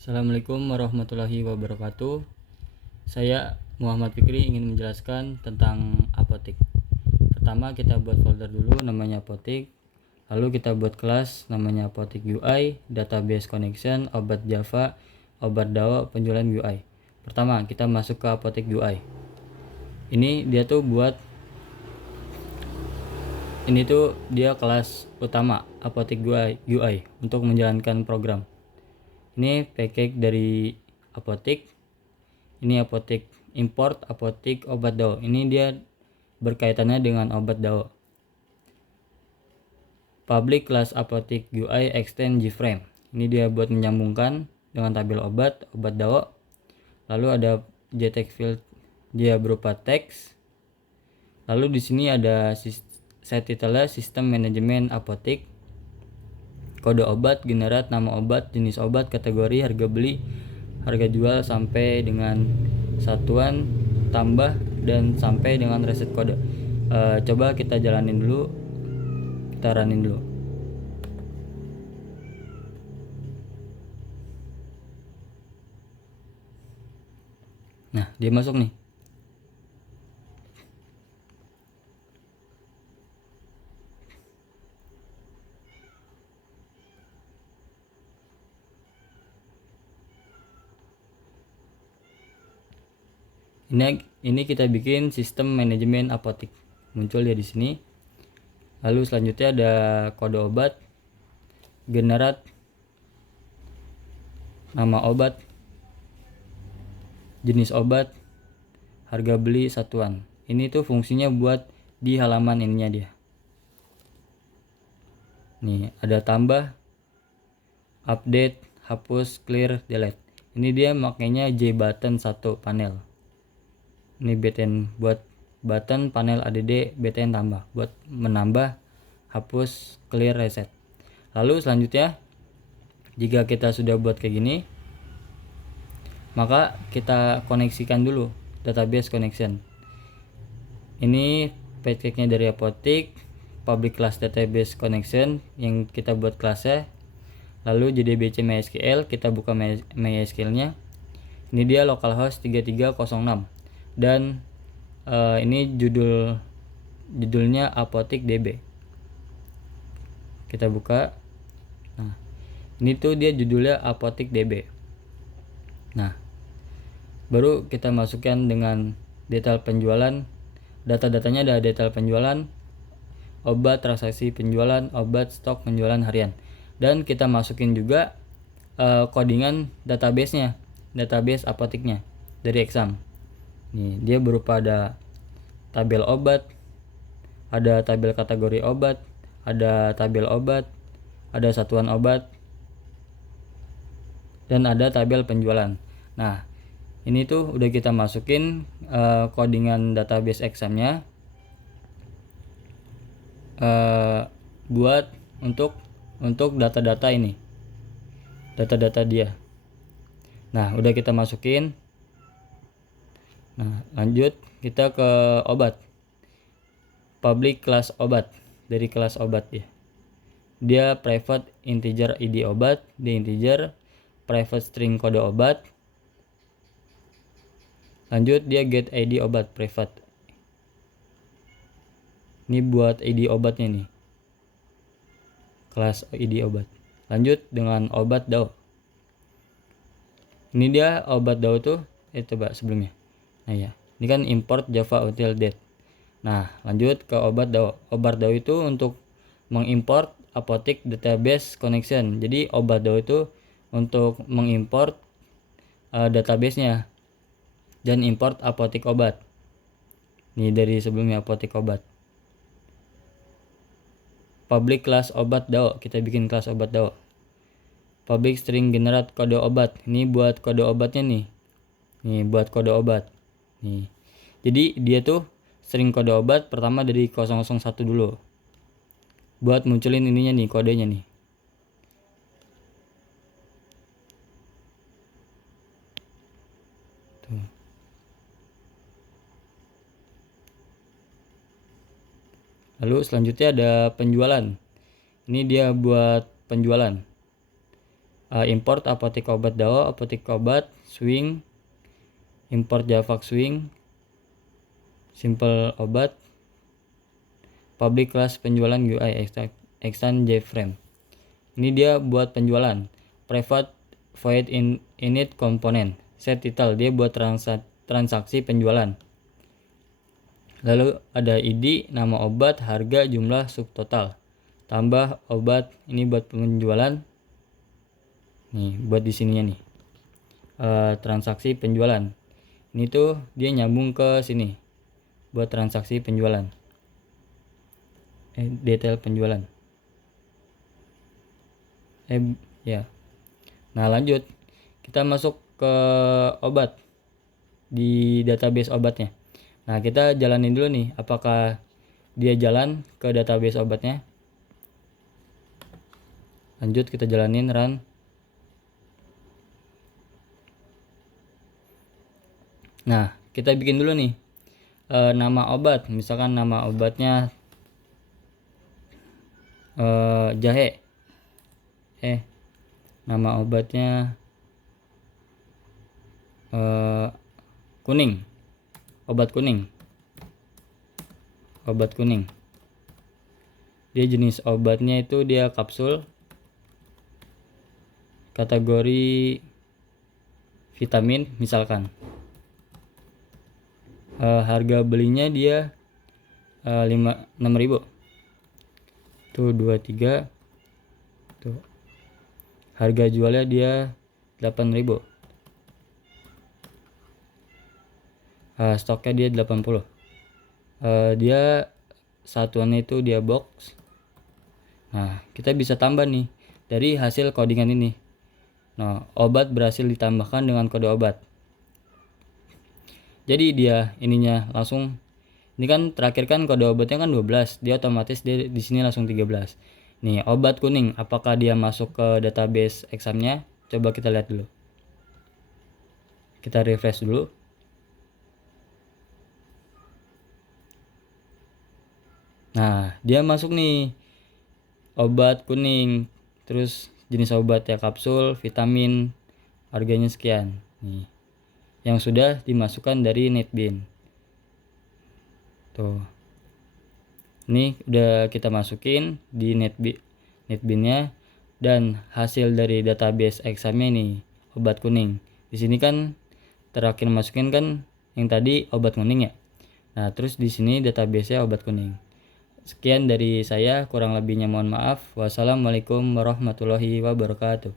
Assalamualaikum warahmatullahi wabarakatuh. Saya Muhammad Fikri ingin menjelaskan tentang apotik. Pertama kita buat folder dulu namanya apotik. Lalu kita buat kelas namanya apotik UI, database connection, obat Java, obat DAO, penjualan UI. Pertama kita masuk ke apotik UI. Ini dia kelas utama apotik UI untuk menjalankan program. Ini package dari apotik. Ini apotik import, apotik obat DAO. Ini dia berkaitannya dengan obat DAO. Public class apotik UI extend JFrame. Ini dia buat menyambungkan dengan tabel obat DAO. Lalu ada JText field, dia berupa teks. Lalu di sini ada set title sistem manajemen apotik. Kode obat, generat, nama obat, jenis obat, kategori, harga beli, harga jual sampai dengan satuan, tambah, dan sampai dengan reset kode. Coba kita jalanin dulu, kita running dulu. Nah, dia masuk nih. Ini kita bikin sistem manajemen apotik. Muncul dia di sini. Lalu selanjutnya ada kode obat, generat, nama obat, jenis obat, harga beli, satuan. Ini tuh fungsinya buat di halaman ininya dia. Nih, ada tambah, update, hapus, clear, delete. Ini dia makanya J button 1 panel. Ini button buat button panel add btn tambah buat menambah, hapus, clear, reset. Lalu selanjutnya jika kita sudah buat kayak gini, maka kita koneksikan dulu database connection. Ini package-nya dari apotik, public class database connection yang kita buat kelasnya. Lalu JDBC MySQL, kita buka MySQL-nya. Ini dia localhost 3306 dan ini judulnya apotik DB. Kita buka. Nah, ini tuh dia judulnya apotik DB. Nah, baru kita masukkan dengan detail penjualan. Data-datanya ada detail penjualan, obat, transaksi penjualan, obat, stok penjualan harian. Dan kita masukin juga codingan database-nya, database apotiknya dari exam. Nih, dia berupa ada tabel obat, ada tabel kategori obat, ada tabel obat, ada satuan obat, dan ada tabel penjualan. Nah, ini tuh udah kita masukin codingan database examnya buat untuk data-data ini, data-data dia. Nah, udah kita masukin. Nah, lanjut kita ke obat, public class obat, dari kelas obat ya. Dia private integer id obat, dia integer, private string kode obat. Lanjut dia get id obat private. Ini buat id obatnya nih, kelas id obat. Lanjut dengan obat DAO. Ini dia obat DAO tuh coba sebelumnya. Nah ya, ini kan import Java util date. Nah, lanjut ke obat DAO. Obat DAO itu untuk mengimport apotik database connection. Jadi obat DAO itu untuk mengimport database-nya dan import apotik obat. Ini dari sebelumnya apotik obat. Public class obat DAO, kita bikin kelas obat DAO. Public string generate kode obat. Ini buat kode obatnya nih. Nih buat kode obat. Nih. Jadi dia tuh string kode obat pertama dari 001 dulu. Buat munculin ininya nih, kodenya nih. Tuh. Lalu selanjutnya ada penjualan. Ini dia buat penjualan. import apotek obat DAO, apotek obat swing, import Javax swing, simple obat, public class penjualan UI extend JFrame. Ini dia buat penjualan. Private void init component, set title, dia buat transaksi penjualan. Lalu ada ID, nama obat, harga, jumlah, subtotal. Tambah obat, ini buat penjualan. Nih, buat di sininya nih. Transaksi penjualan. Ini tuh dia nyambung ke sini. Buat transaksi penjualan. Detail penjualan. Ya. Nah, lanjut. Kita masuk ke obat. Di database obatnya. Nah, kita jalanin dulu nih, apakah dia jalan ke database obatnya. Lanjut, kita jalanin run. Nah, kita bikin dulu nih nama obat. Misalkan nama obatnya jahe. Nama obatnya kuning. Obat kuning. Dia jenis obatnya itu dia kapsul. Kategori vitamin misalkan. Harga belinya dia 6.000. Tuh 23. Tuh. Harga jualnya dia 8.000. Stoknya dia 80. Dia satuannya itu dia box. Nah, kita bisa tambah nih dari hasil codingan ini. Nah, obat berhasil ditambahkan dengan kode obat. Jadi dia ininya langsung, ini kan terakhir kan kode obatnya kan 12, dia otomatis dia di sini langsung 13. Nih, obat kuning, apakah dia masuk ke database examnya? Coba kita lihat dulu. Kita refresh dulu. Nah, dia masuk nih. Obat kuning, terus jenis obat ya kapsul, vitamin, harganya sekian. Nih, yang sudah dimasukkan dari NetBean. Tuh. Ini udah kita masukin di NetBean-nya, dan hasil dari database examnya nih obat kuning. Di sini kan terakhir masukin kan yang tadi obat kuning ya. Nah, terus di sini database-nya obat kuning. Sekian dari saya, kurang lebihnya mohon maaf. Wassalamualaikum warahmatullahi wabarakatuh.